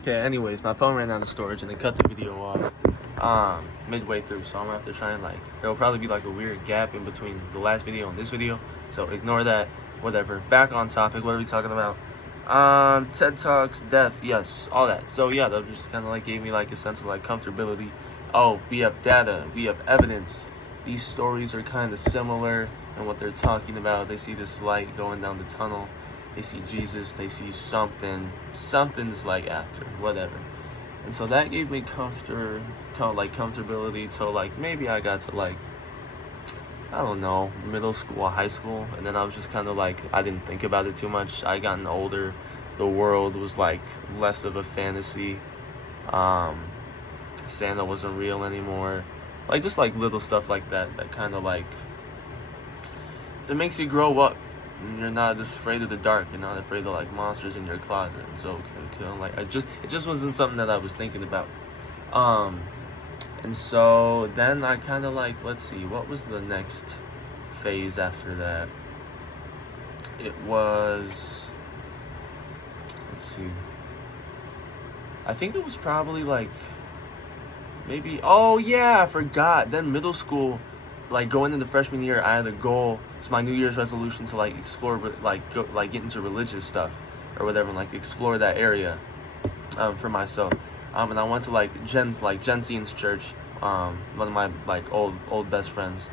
Okay, anyways, my phone ran out of storage and they cut the video off midway through, so I'm gonna have to try and there'll probably be like a weird gap in between the last video and this video, so ignore that. Whatever. Back on topic. What are we talking about? TED Talks, death, yes, all that. So yeah, that just kind of like gave me like a sense of like comfortability. Oh, we have data, we have evidence. These stories are kind of similar in what they're talking about. They see this light going down the tunnel. They see Jesus. They see something. Something's like after, whatever. And so that gave me comfortability till like maybe I got to like, I don't know, middle school, high school, and then I was just kind of like, I didn't think about it too much. I gotten older, the world was like less of a fantasy. Santa wasn't real anymore. Like just like little stuff like that kind of like, it makes you grow up. You're not afraid of the dark. You're not afraid of like monsters in your closet. And so like it just wasn't something that I was thinking about. And so then I kind of like, let's see, what was the next phase after that? It was, let's see, I think it was probably like, maybe, oh yeah, I forgot. Then middle school, like going into freshman year, I had a goal. It's my New Year's resolution to like explore, get into religious stuff or whatever, and like explore that area for myself. And I went to like Jen Cian's church, one of my like old best friends,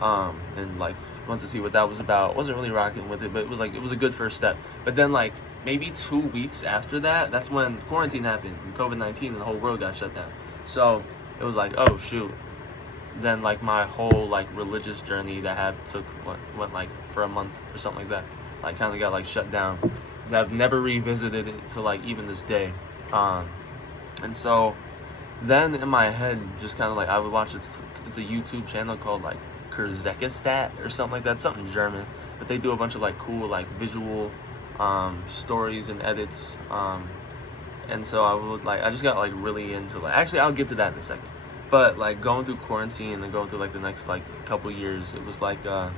and like went to see what that was about. Wasn't really rocking with it, but it was a good first step. But then like maybe 2 weeks after that, that's when quarantine happened, and COVID-19, and the whole world got shut down. So it was like, oh shoot. Then like my whole like religious journey that went like for a month or something like that, like kind of got like shut down. I've never revisited it to like even this day. And so then in my head, just kind of like I would watch it's a YouTube channel called like Kurzekistat or something like that, something German, but they do a bunch of like cool like visual stories and edits. And so I just got like really into like, actually I'll get to that in a second. But like going through quarantine and going through like the next like couple years, it was like I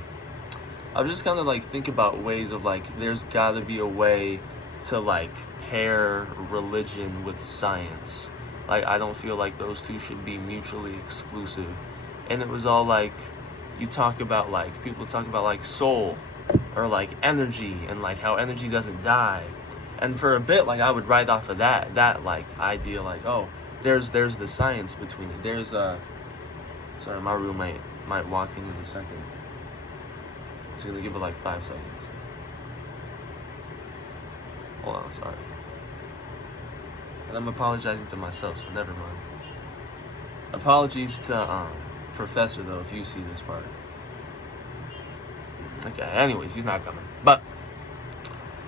was just kind of like think about ways of like there's gotta be a way to like pair religion with science. Like I don't feel like those two should be mutually exclusive. And it was all like people talk about like soul or like energy and like how energy doesn't die. And for a bit, like I would write off of that like idea, like, oh, there's the science between it. There's sorry, my roommate might walk in a second. Just gonna give it like 5 seconds. Hold on, sorry. And I'm apologizing to myself, so never mind. Apologies to Professor though, if you see this part. Okay, anyways, he's not coming. But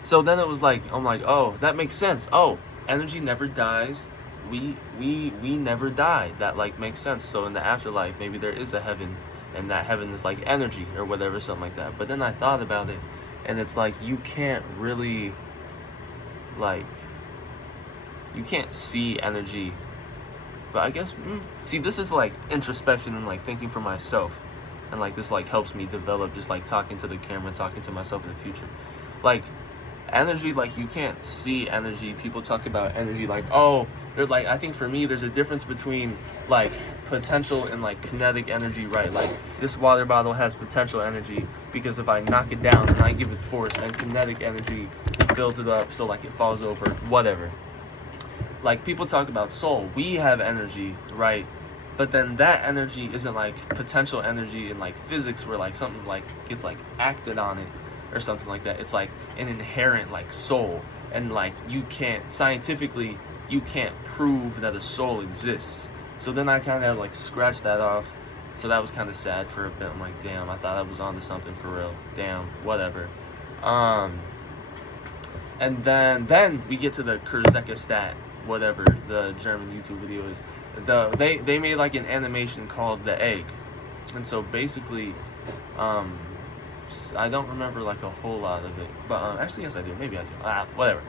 so then it was like, I'm like, oh, that makes sense. Oh, energy never dies. We never die. That like makes sense. So in the afterlife, maybe there is a heaven, and that heaven is like energy or whatever, something like that. But then I thought about it, and it's like you can't really you can't see energy. But I guess see, this is like introspection and like thinking for myself, and like this like helps me develop just like talking to the camera, talking to myself in the future. Like energy, like you can't see energy. People talk about energy like, oh, they're like, I think for me there's a difference between like potential and like kinetic energy, right? Like this water bottle has potential energy because if I knock it down and I give it force, and kinetic energy builds it up so like it falls over, whatever. Like people talk about soul, we have energy, right? But then that energy isn't like potential energy in like physics where like something like gets like acted on it or something like that. It's like an inherent like soul, and like you can't scientifically prove that a soul exists. So then I kind of like scratched that off. So that was kind of sad for a bit. I'm like, damn, I thought I was onto something for real. Damn, whatever. And then we get to the Kurzekistat, whatever the German YouTube video is. They made like an animation called The Egg, and so basically, I don't remember like a whole lot of it, but actually yes I do, maybe I do. Whatever.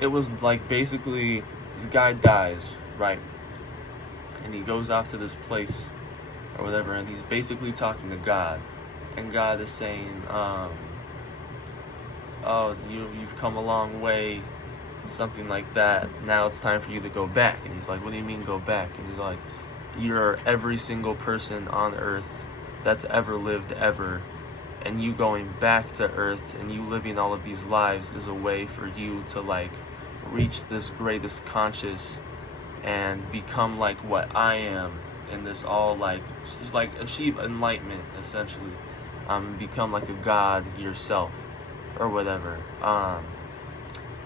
It was like basically this guy dies, right, and he goes off to this place or whatever, and he's basically talking to God, and God is saying, oh, you've come a long way. something like that, now it's time for you to go back. And he's like, what do you mean go back? And he's like, you're every single person on earth that's ever lived ever, and you going back to earth and you living all of these lives is a way for you to like reach this greatest conscious and become like what I am in this all, like just like achieve enlightenment essentially, and become like a god yourself or whatever.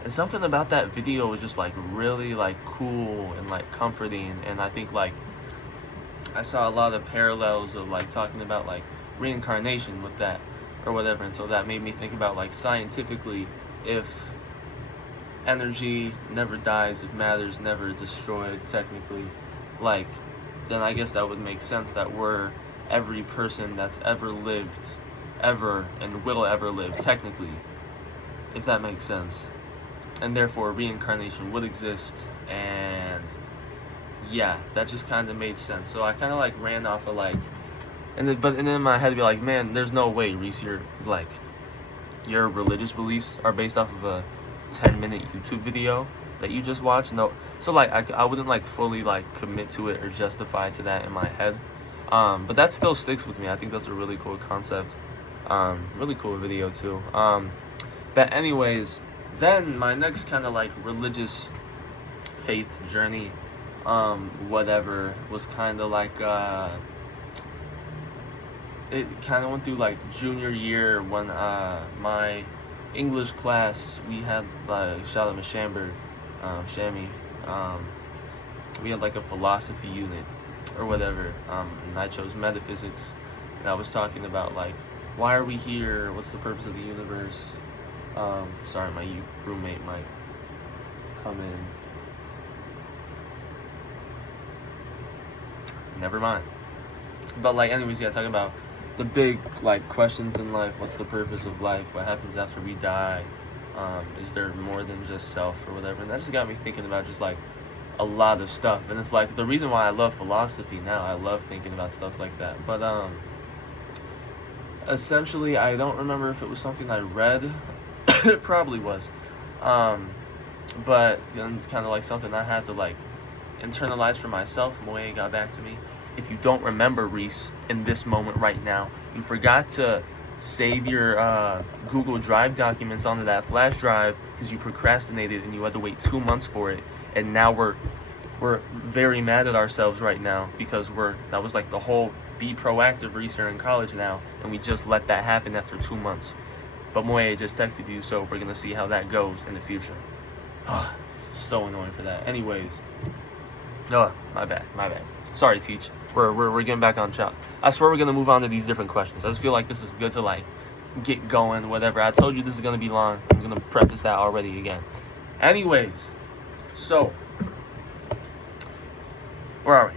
And something about that video was just like really like cool and like comforting, and I think like I saw a lot of parallels of like talking about like reincarnation with that or whatever, and so that made me think about like scientifically, if energy never dies, if matter's never destroyed technically, like then I guess that would make sense that we're every person that's ever lived ever and will ever live technically, if that makes sense, and therefore reincarnation would exist. And yeah, that just kind of made sense. So I kind of like ran off of like, and then in my head to be like, man, there's no way, Reese, your religious beliefs are based off of a 10-minute YouTube video that you just watched. No, so like I wouldn't like fully like commit to it or justify to that in my head, but that still sticks with me. I think that's a really cool concept, really cool video too. But anyways, then my next kind of like religious faith journey, whatever, was kind of like it kind of went through like junior year when my English class, we had shout out to Shamber, Shammy, we had like a philosophy unit or whatever, and I chose metaphysics, and I was talking about like, why are we here, what's the purpose of the universe. Sorry, my roommate might come in. Never mind. But like anyways, yeah, talking about the big like questions in life. What's the purpose of life? What happens after we die? Is there more than just self or whatever? And that just got me thinking about just like a lot of stuff. And it's like the reason why I love philosophy now. I love thinking about stuff like that. But essentially, I don't remember if it was something I read. It probably was. But it's kind of like something I had to like internalize for myself. Moe got back to me. If you don't remember, Reese, in this moment right now, you forgot to save your Google Drive documents onto that flash drive because you procrastinated and you had to wait 2 months for it. And now we're very mad at ourselves right now because that was like the whole be proactive Reese here in college now, and we just let that happen after 2 months. But Moe just texted you, so we're gonna see how that goes in the future. So annoying for that. Anyways, my bad. Sorry, Teach. We're getting back on track. I swear we're gonna move on to these different questions. I just feel like this is good to like get going, whatever. I told you this is gonna be long. I'm gonna preface that already again. Anyways, so where are we?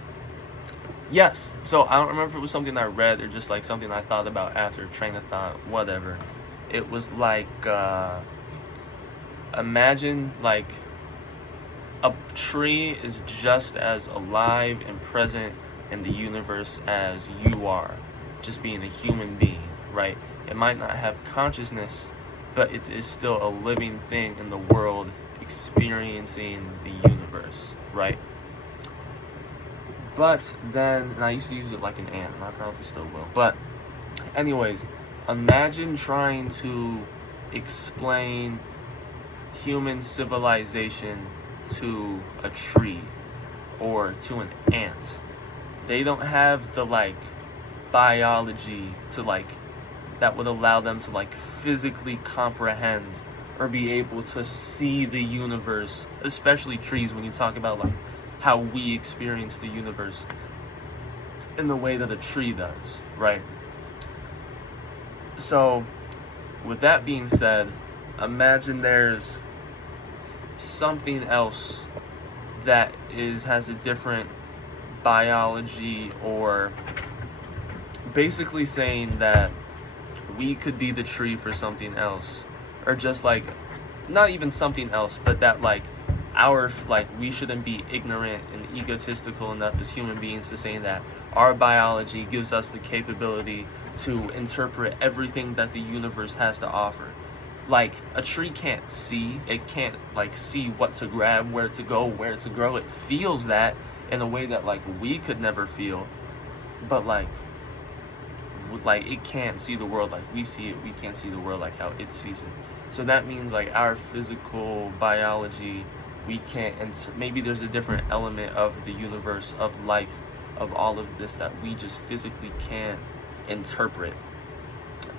Yes. So I don't remember if it was something I read or just like something I thought about after, train of thought, whatever. It was like imagine like a tree is just as alive and present in the universe as you are, just being a human being, right? It might not have consciousness, but it is still a living thing in the world, experiencing the universe, right? But then, and I used to use it like an ant, and I probably still will, but anyways, imagine trying to explain human civilization to a tree or to an ant. They don't have the like biology to like that would allow them to like physically comprehend or be able to see the universe, especially trees, when you talk about like how we experience the universe in the way that a tree does, right? So with that being said, imagine there's something else that has a different biology, or basically saying that we could be the tree for something else, or just like not even something else, but that like we shouldn't be ignorant and egotistical enough as human beings to say that our biology gives us the capability to interpret everything that the universe has to offer. like a tree can't see. It can't like see what to grab, where to go, where to grow. It feels that in a way that like we could never feel. But like it can't see the world like we see it. We can't see the world like how it sees it. So that means like our physical biology, we can't, and maybe there's a different element of the universe, of life, of all of this that we just physically can't interpret.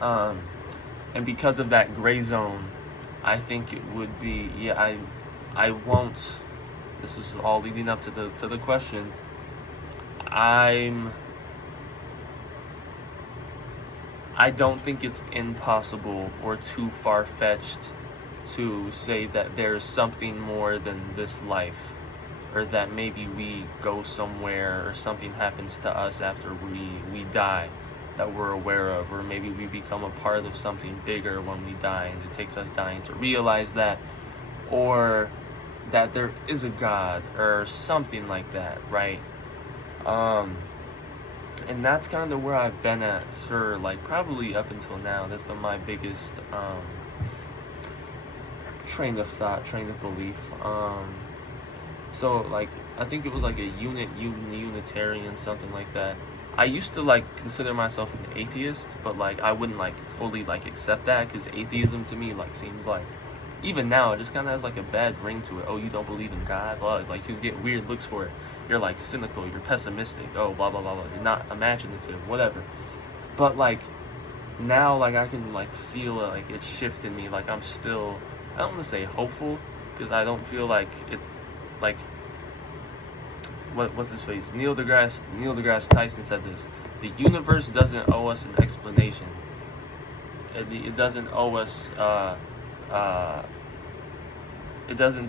And because of that gray zone, I think it would be, I won't, this is all leading up to the question. I don't think it's impossible or too far-fetched to say that there's something more than this life, or that maybe we go somewhere or something happens to us after we die that we're aware of, or maybe we become a part of something bigger when we die, and it takes us dying to realize that, or that there is a God or something like that, right? And that's kind of where I've been at for like probably up until now. That's been my biggest train of thought, train of belief. So like I think it was like a Unitarian, something like that. I used to like consider myself an atheist, but like I wouldn't like fully like accept that, because atheism to me like seems like, even now, it just kind of has like a bad ring to it. Oh, you don't believe in God? Well, like you get weird looks for it. You're like cynical, you're pessimistic, oh blah blah blah blah, you're not imaginative, whatever. But like now, like I can like feel like it shifted me. Like I'm still, I don't want to say hopeful, because I don't feel like it, like what's his face, Neil deGrasse Tyson said this: the universe doesn't owe us an explanation. It doesn't owe us it doesn't